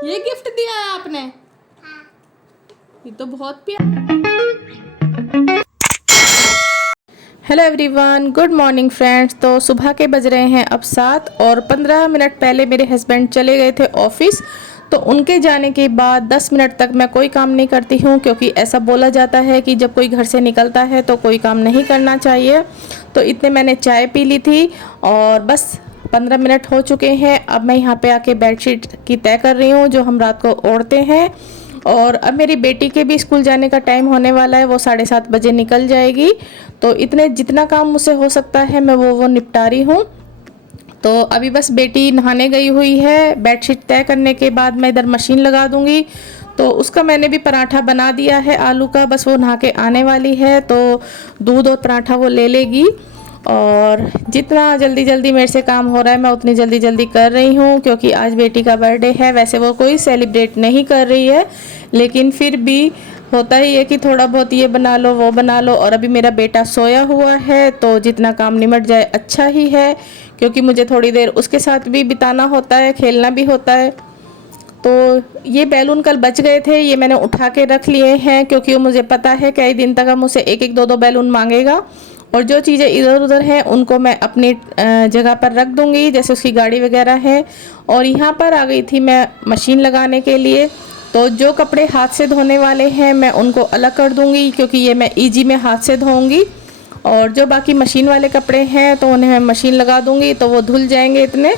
ये गिफ्ट दिया है आपने? ये तो बहुत प्यारा। Hello everyone, good morning friends. तो सुबह के बज रहे हैं अब 7 और 15 मिनट पहले मेरे हस्बैंड चले गए थे ऑफिस। तो उनके जाने के बाद 10 मिनट तक मैं कोई काम नहीं करती हूँ, क्योंकि ऐसा बोला जाता है कि जब कोई घर से निकलता है तो कोई काम नहीं करना चाहिए। तो इतने मैंने चाय पी ली थी और बस 15 मिनट हो चुके हैं। अब मैं यहाँ पे आके बेडशीट की तय कर रही हूँ जो हम रात को ओढ़ते हैं। और अब मेरी बेटी के भी स्कूल जाने का टाइम होने वाला है, वो 7:30 बजे निकल जाएगी। तो इतने जितना काम मुझसे हो सकता है मैं वो निपटा रही हूँ। तो अभी बस बेटी नहाने गई हुई है। बेडशीट तय करने के बाद मैं इधर मशीन लगा दूंगी। तो उसका मैंने भी पराठा बना दिया है आलू का, बस वो नहा के आने वाली है तो दूध और पराठा वो ले लेगी। और जितना जल्दी जल्दी मेरे से काम हो रहा है मैं उतनी जल्दी जल्दी कर रही हूँ, क्योंकि आज बेटी का बर्थडे है। वैसे वो कोई सेलिब्रेट नहीं कर रही है, लेकिन फिर भी होता ही है कि थोड़ा बहुत ये बना लो वो बना लो। और अभी मेरा बेटा सोया हुआ है तो जितना काम निमट जाए अच्छा ही है, क्योंकि मुझे थोड़ी देर उसके साथ भी बिताना होता है, खेलना भी होता है। तो ये बैलून कल बच गए थे, ये मैंने उठा के रख लिए हैं, क्योंकि मुझे पता है कई दिन तक मुझसे एक एक दो दो बैलून मांगेगा। और जो चीज़ें इधर उधर हैं उनको मैं अपनी जगह पर रख दूंगी, जैसे उसकी गाड़ी वगैरह है। और यहाँ पर आ गई थी मैं मशीन लगाने के लिए। तो जो कपड़े हाथ से धोने वाले हैं मैं उनको अलग कर दूंगी, क्योंकि ये मैं इजी में हाथ से धोऊंगी। और जो बाकी मशीन वाले कपड़े हैं तो उन्हें मैं मशीन लगा दूंगी, तो वो धुल जाएंगे इतने।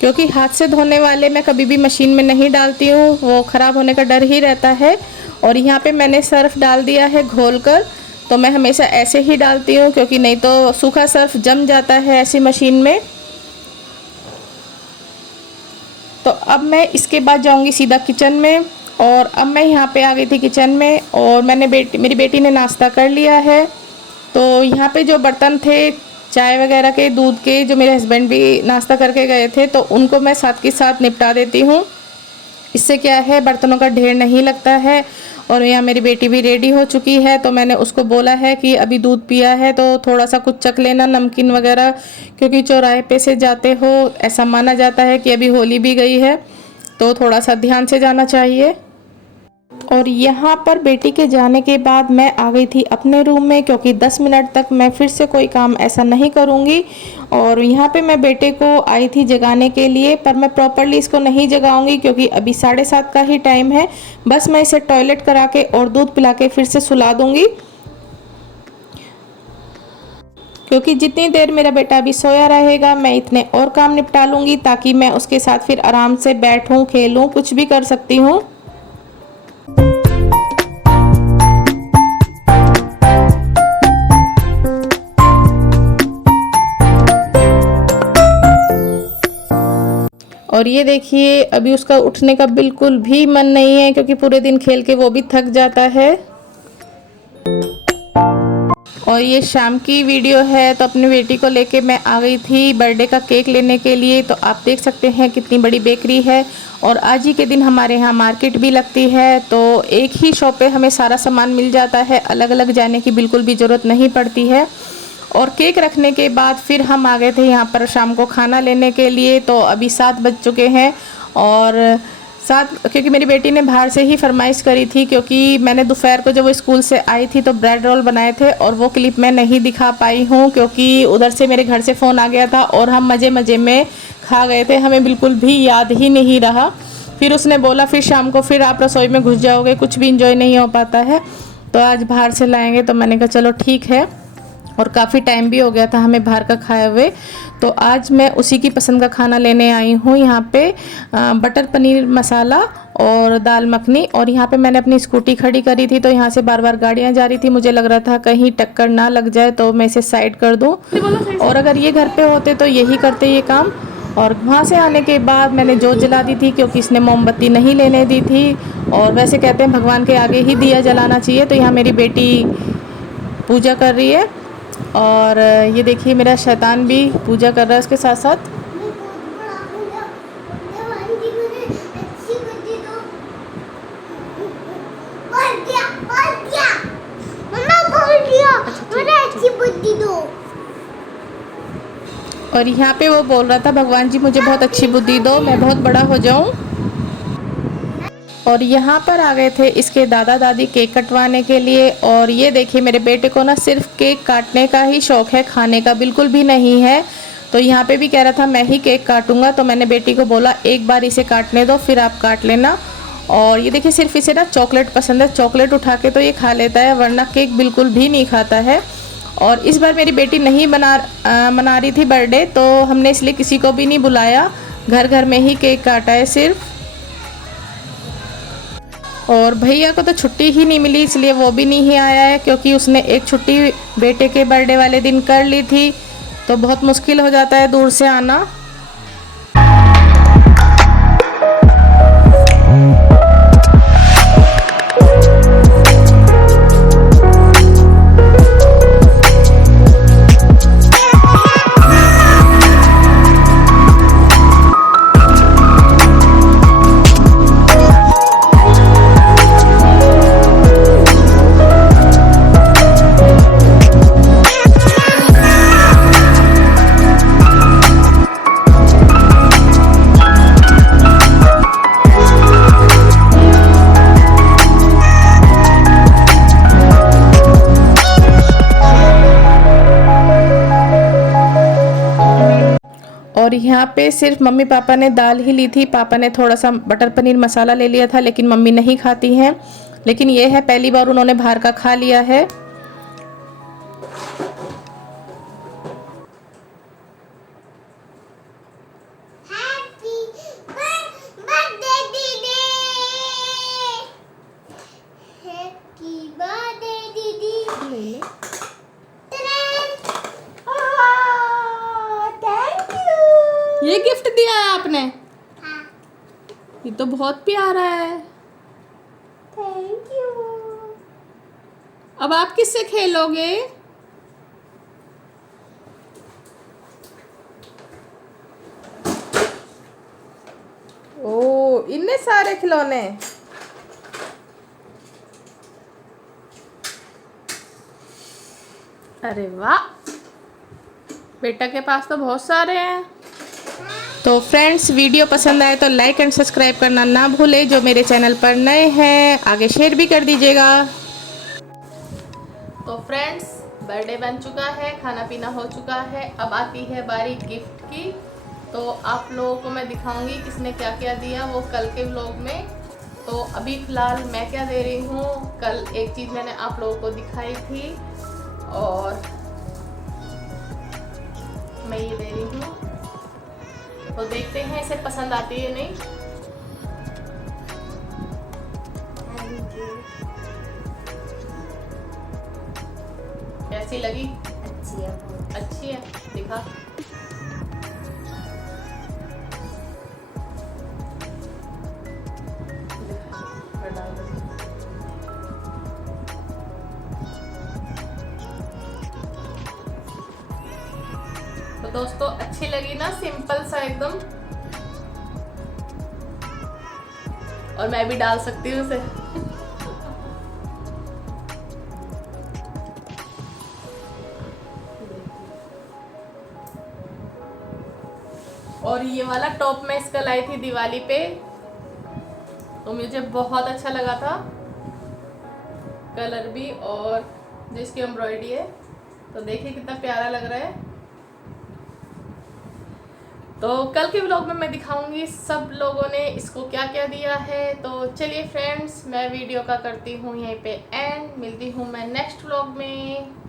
क्योंकि हाथ से धोने वाले मैं कभी भी मशीन में नहीं डालती हूँ, वो ख़राब होने का डर ही रहता है। और यहाँ पे मैंने सर्फ डाल दिया है घोलकर। तो मैं हमेशा ऐसे ही डालती हूँ, क्योंकि नहीं तो सूखा सर्फ जम जाता है ऐसी मशीन में। तो अब मैं इसके बाद जाऊँगी सीधा किचन में। और अब मैं यहाँ पे आ गई थी किचन में, और मेरी बेटी ने नाश्ता कर लिया है। तो यहाँ पे जो बर्तन थे चाय वगैरह के, दूध के, जो मेरे हस्बैंड भी नाश्ता करके गए थे, तो उनको मैं साथ के साथ निपटा देती हूँ। इससे क्या है, बर्तनों का ढेर नहीं लगता है। और यहाँ मेरी बेटी भी रेडी हो चुकी है, तो मैंने उसको बोला है कि अभी दूध पिया है तो थोड़ा सा कुछ चख लेना, नमकीन वगैरह, क्योंकि चौराहे पे से जाते हो ऐसा माना जाता है कि अभी होली भी गई है तो थोड़ा सा ध्यान से जाना चाहिए। और यहाँ पर बेटी के जाने के बाद मैं आ गई थी अपने रूम में, क्योंकि 10 मिनट तक मैं फिर से कोई काम ऐसा नहीं करूँगी। और यहाँ पे मैं बेटे को आई थी जगाने के लिए, पर मैं प्रॉपरली इसको नहीं जगाऊंगी, क्योंकि अभी 7:30 का ही टाइम है। बस मैं इसे टॉयलेट करा के और दूध पिला के फिर से सुला दूँगी, क्योंकि जितनी देर मेरा बेटा अभी सोया रहेगा मैं इतने और काम निपटा लूँगी, ताकि मैं उसके साथ फिर आराम से बैठूँ, खेलूँ, कुछ भी कर सकती हूँ। और ये देखिए अभी उसका उठने का बिल्कुल भी मन नहीं है, क्योंकि पूरे दिन खेल के वो भी थक जाता है। और ये शाम की वीडियो है, तो अपनी बेटी को लेके मैं आ गई थी बर्थडे का केक लेने के लिए। तो आप देख सकते हैं कितनी बड़ी बेकरी है, और आज ही के दिन हमारे यहाँ मार्केट भी लगती है। तो एक ही शॉप पे हमें सारा सामान मिल जाता है, अलग अलग जाने की बिल्कुल भी ज़रूरत नहीं पड़ती है। और केक रखने के बाद फिर हम आ गए थे यहाँ पर शाम को खाना लेने के लिए। तो अभी 7 बज चुके हैं, और 7, क्योंकि मेरी बेटी ने बाहर से ही फरमाइश करी थी, क्योंकि मैंने दोपहर को जब वो स्कूल से आई थी तो ब्रेड रोल बनाए थे, और वो क्लिप मैं नहीं दिखा पाई हूँ, क्योंकि उधर से मेरे घर से फ़ोन आ गया था और हम मज़े मज़े में खा गए थे, हमें बिल्कुल भी याद ही नहीं रहा। फिर उसने बोला फिर शाम को फिर आप रसोई में घुस जाओगे, कुछ भी इंजॉय नहीं हो पाता है, तो आज बाहर से लाएँगे। तो मैंने कहा चलो ठीक है, और काफ़ी टाइम भी हो गया था हमें बाहर का खाए हुए। तो आज मैं उसी की पसंद का खाना लेने आई हूँ। यहाँ पे बटर पनीर मसाला और दाल मखनी। और यहाँ पे मैंने अपनी स्कूटी खड़ी करी थी, तो यहाँ से बार बार गाड़ियाँ जा रही थी, मुझे लग रहा था कहीं टक्कर ना लग जाए, तो मैं इसे साइड कर दूँ। और अगर ये घर पे होते तो यही करते ये काम। और वहाँ से आने के बाद मैंने जोत जला दी थी, क्योंकि इसने मोमबत्ती नहीं लेने दी थी। और वैसे कहते हैं भगवान के आगे ही दिया जलाना चाहिए। तो यहाँ मेरी बेटी पूजा कर रही है, और ये देखिए मेरा शैतान भी पूजा कर रहा है उसके साथ साथ। और यहाँ पे वो बोल रहा था भगवान जी मुझे बहुत अच्छी बुद्धि दो, मैं बहुत बड़ा हो जाऊँ। और यहाँ पर आ गए थे इसके दादा दादी केक कटवाने के लिए। और ये देखिए मेरे बेटे को ना सिर्फ केक काटने का ही शौक़ है, खाने का बिल्कुल भी नहीं है। तो यहाँ पे भी कह रहा था मैं ही केक काटूंगा, तो मैंने बेटी को बोला एक बार इसे काटने दो फिर आप काट लेना। और ये देखिए सिर्फ इसे ना चॉकलेट पसंद है, चॉकलेट उठा के तो ये खा लेता है, वरना केक बिल्कुल भी नहीं खाता है। और इस बार मेरी बेटी नहीं मना रही थी बर्थडे, तो हमने इसलिए किसी को भी नहीं बुलाया, घर घर में ही केक काटा है सिर्फ। और भैया को तो छुट्टी ही नहीं मिली, इसलिए वो भी नहीं आया है, क्योंकि उसने एक छुट्टी बेटे के बर्थडे वाले दिन कर ली थी, तो बहुत मुश्किल हो जाता है दूर से आना। और यहाँ पे सिर्फ मम्मी पापा ने दाल ही ली थी, पापा ने थोड़ा सा बटर पनीर मसाला ले लिया था, लेकिन मम्मी नहीं खाती हैं। लेकिन ये है पहली बार उन्होंने बाहर का खा लिया है। ये गिफ्ट दिया है आपने? हाँ। ये तो बहुत प्यारा है। Thank you. अब आप किससे खेलोगे? ओ, इतने सारे खिलौने। अरे वाह, बेटा के पास तो बहुत सारे हैं। तो फ्रेंड्स वीडियो पसंद आए तो लाइक एंड सब्सक्राइब करना ना भूलें। जो मेरे चैनल पर नए हैं आगे शेयर भी कर दीजिएगा। तो फ्रेंड्स बर्थडे बन चुका है, खाना पीना हो चुका है, अब आती है बारी गिफ्ट की। तो आप लोगों को मैं दिखाऊंगी किसने क्या क्या दिया, वो कल के व्लॉग में। तो अभी फ़िलहाल मैं क्या दे रही हूँ, कल एक चीज़ मैंने आप लोगों को दिखाई थी और मैं ये दे रही हूँ। तो देखते हैं इसे पसंद आती है नहीं। कैसी लगी? अच्छी है। अच्छी है, दिखा। तो दोस्तों अच्छी लगी ना, सिंपल सा एकदम। और मैं भी डाल सकती हूँ उसे। और ये वाला टॉप मैं इसका लाई थी दिवाली पे, तो मुझे बहुत अच्छा लगा था, कलर भी और जो इसकी एम्ब्रॉयडरी है। तो देखिए कितना प्यारा लग रहा है। तो कल के व्लॉग में मैं दिखाऊंगी सब लोगों ने इसको क्या क्या दिया है। तो चलिए फ्रेंड्स, मैं वीडियो का करती हूँ यहीं पे एंड, मिलती हूँ मैं नेक्स्ट व्लॉग में।